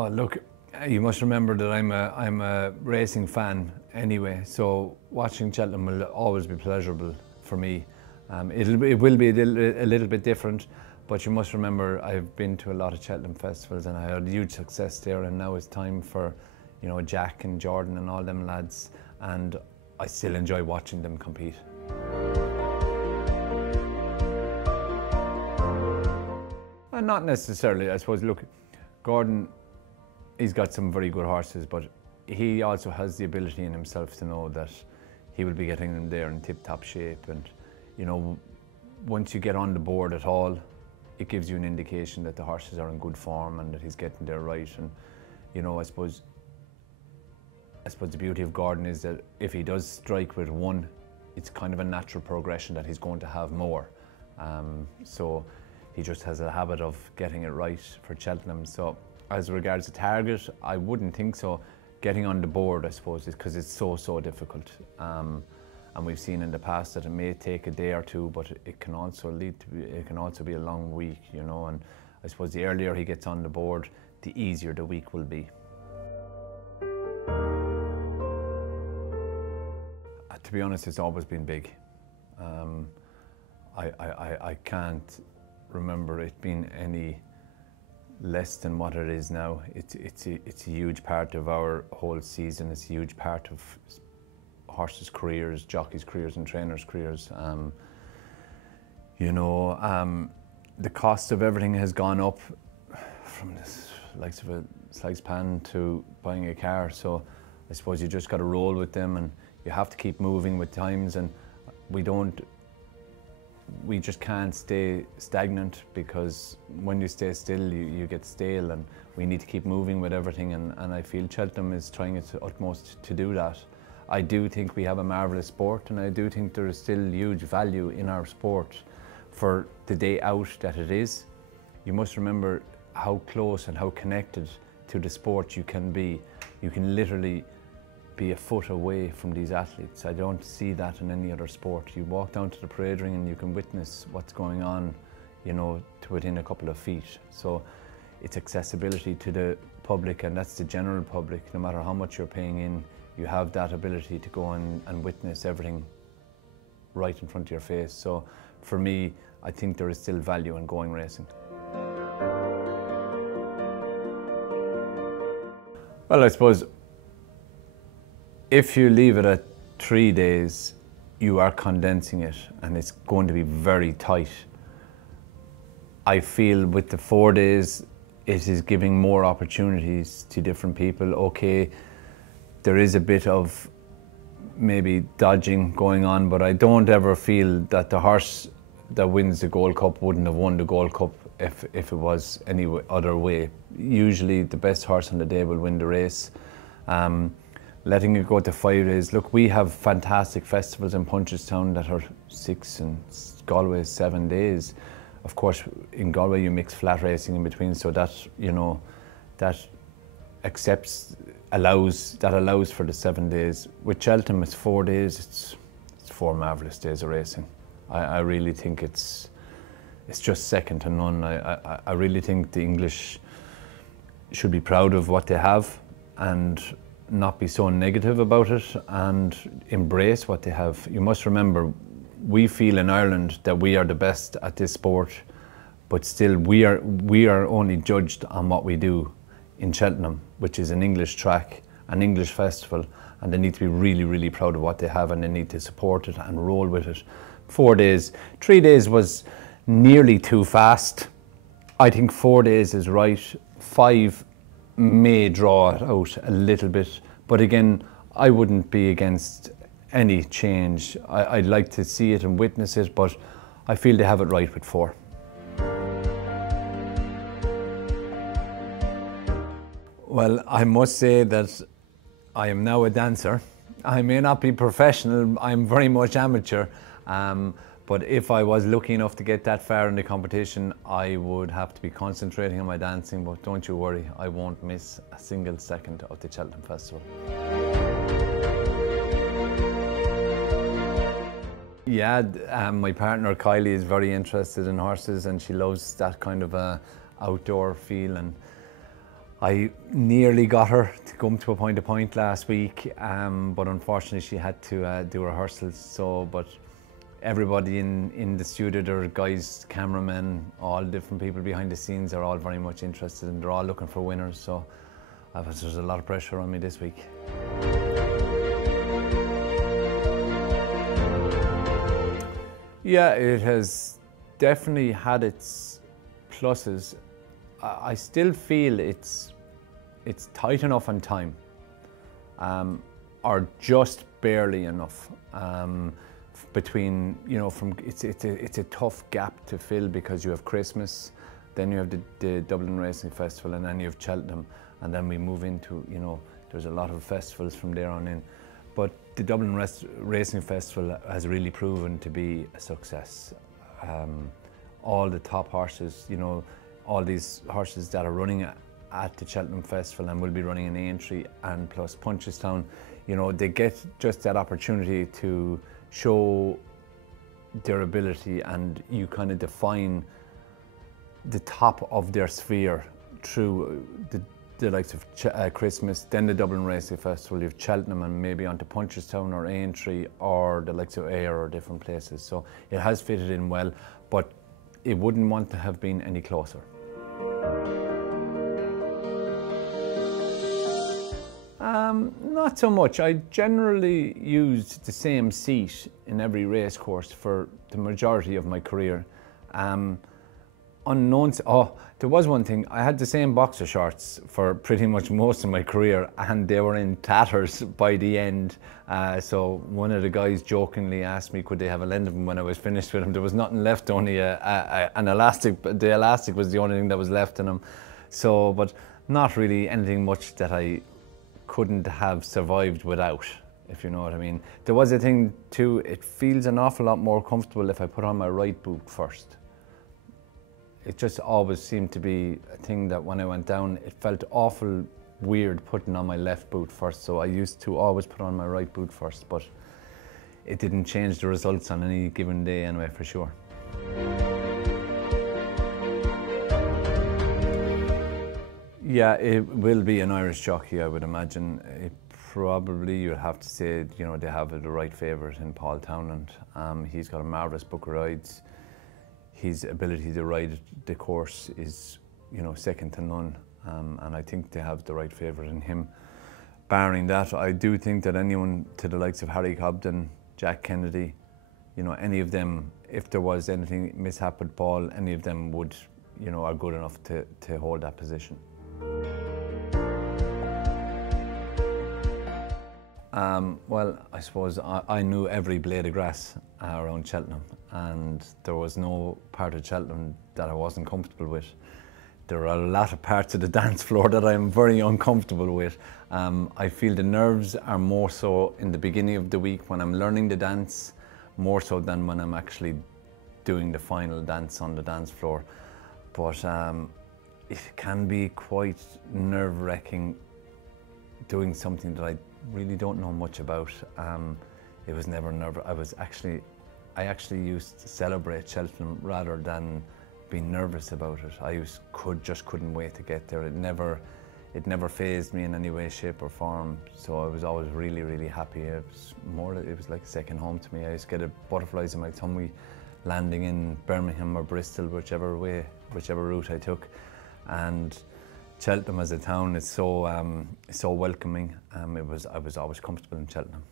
Oh, look, you must remember that I'm a racing fan anyway, so watching Cheltenham will always be pleasurable for me. It will be a little bit different, but you must remember I've been to a lot of Cheltenham festivals and I had huge success there, and now it's time for, you know, Jack and Jordan and all them lads, and I still enjoy watching them compete. Not necessarily, I suppose. Look, Gordon, he's got some very good horses, but he also has the ability in himself to know that he will be getting them there in tip-top shape, and you know, once you get on the board at all, it gives you an indication that the horses are in good form and that he's getting there right. And you know, I suppose the beauty of Gordon is that if he does strike with one, it's kind of a natural progression that he's going to have more. So he just has a habit of getting it right for Cheltenham. So as regards to target, I wouldn't think so. Getting on the board, I suppose, is because it's so difficult. And we've seen in the past that it may take a day or two, but it can also be a long week, you know. And I suppose the earlier he gets on the board, the easier the week will be. To be honest, it's always been big. I can't remember it being any less than what it is now. It's a huge part of our whole season. It's a huge part of horses' careers, jockeys' careers and trainers' careers. You know, the cost of everything has gone up from the likes of a sliced pan to buying a car. So I suppose you just got to roll with them, and you have to keep moving with times, and we just can't stay stagnant, because when you stay still, you get stale, and we need to keep moving with everything, and I feel Cheltenham is trying its utmost to do that. I do think we have a marvellous sport, and I do think there is still huge value in our sport for the day out that it is. You must remember how close and how connected to the sport you can be. You can literally be a foot away from these athletes. I don't see that in any other sport. You walk down to the parade ring and you can witness what's going on, you know, to within a couple of feet. So it's accessibility to the public, and that's the general public. No matter how much you're paying in, you have that ability to go and witness everything right in front of your face. So for me, I think there is still value in going racing. Well, I suppose if you leave it at 3 days, you are condensing it, and it's going to be very tight. I feel with the 4 days, it is giving more opportunities to different people. Okay, there is a bit of maybe dodging going on, but I don't ever feel that the horse that wins the Gold Cup wouldn't have won the Gold Cup if it was any other way. Usually the best horse on the day will win the race. Letting it go to 5 days. Look, we have fantastic festivals in Punchestown that are 6, and Galway is 7 days. Of course, in Galway you mix flat racing in between, so that, you know, that allows for the 7 days. With Cheltenham, it's 4 days. It's 4 marvellous days of racing. I really think it's just second to none. I really think the English should be proud of what they have and not be so negative about it, and embrace what they have. You must remember, we feel in Ireland that we are the best at this sport, but still we are only judged on what we do in Cheltenham, which is an English track, an English festival, and they need to be really proud of what they have, and they need to support it and roll with it. 4 days. 3 days was nearly too fast. I think 4 days is right. 5 may draw it out a little bit, but again, I wouldn't be against any change. I'd like to see it and witness it, but I feel they have it right with 4. Well, I must say that I am now a dancer. I may not be professional, I'm very much amateur, but if I was lucky enough to get that far in the competition, I would have to be concentrating on my dancing, but don't you worry, I won't miss a single second of the Cheltenham Festival. Yeah, my partner Kylie is very interested in horses, and she loves that kind of outdoor feel, and I nearly got her to come to a point last week, but unfortunately she had to do rehearsals. So, but everybody in the studio, there are guys, cameramen, all different people behind the scenes are all very much interested, and they're all looking for winners. So there's a lot of pressure on me this week. Yeah, it has definitely had its pluses. I still feel it's tight enough on time, or just barely enough between, you know, from it's a tough gap to fill, because you have Christmas, then you have the Dublin Racing Festival, and then you have Cheltenham, and then we move into, you know, there's a lot of festivals from there on in. But the Dublin Racing Festival has really proven to be a success. All the top horses, you know, all these horses that are running at the Cheltenham Festival and will be running in Aintree and plus Punchestown, you know, they get just that opportunity to show their ability, and you kind of define the top of their sphere through the likes of Christmas, then the Dublin Racing Festival, you have Cheltenham, and maybe onto Punchestown or Aintree or the likes of Ayr or different places. So it has fitted in well, but it wouldn't want to have been any closer. Not so much. I generally used the same seat in every race course for the majority of my career. There was one thing. I had the same boxer shorts for pretty much most of my career, and they were in tatters by the end. So one of the guys jokingly asked me, could they have a lend of them when I was finished with them. There was nothing left, only an elastic. The elastic was the only thing that was left in them. So, but not really anything much that I couldn't have survived without, if you know what I mean. There was a thing too, it feels an awful lot more comfortable if I put on my right boot first. It just always seemed to be a thing that when I went down, it felt awful weird putting on my left boot first. So I used to always put on my right boot first, but it didn't change the results on any given day anyway, for sure. Yeah, it will be an Irish jockey, I would imagine. It probably, you'd have to say, you know, they have the right favourite in Paul Townend. He's got a marvellous book of rides. His ability to ride the course is, you know, second to none, and I think they have the right favourite in him. Barring that, I do think that anyone to the likes of Harry Cobden, Jack Kennedy, you know, any of them, if there was anything mishap with Paul, any of them would, you know, are good enough to hold that position. Well, I suppose I knew every blade of grass around Cheltenham, and there was no part of Cheltenham that I wasn't comfortable with. There are a lot of parts of the dance floor that I'm very uncomfortable with. I feel the nerves are more so in the beginning of the week when I'm learning the dance, more so than when I'm actually doing the final dance on the dance floor. But it can be quite nerve-wracking doing something that I really don't know much about. It was never nervous. I actually used to celebrate Cheltenham rather than being nervous about it. I just couldn't wait to get there. It never fazed me in any way, shape or form. So I was always really, really happy. It was like a second home to me. I used to get butterflies in my tummy landing in Birmingham or Bristol, whichever route I took. And Cheltenham as a town is so welcoming. I was always comfortable in Cheltenham.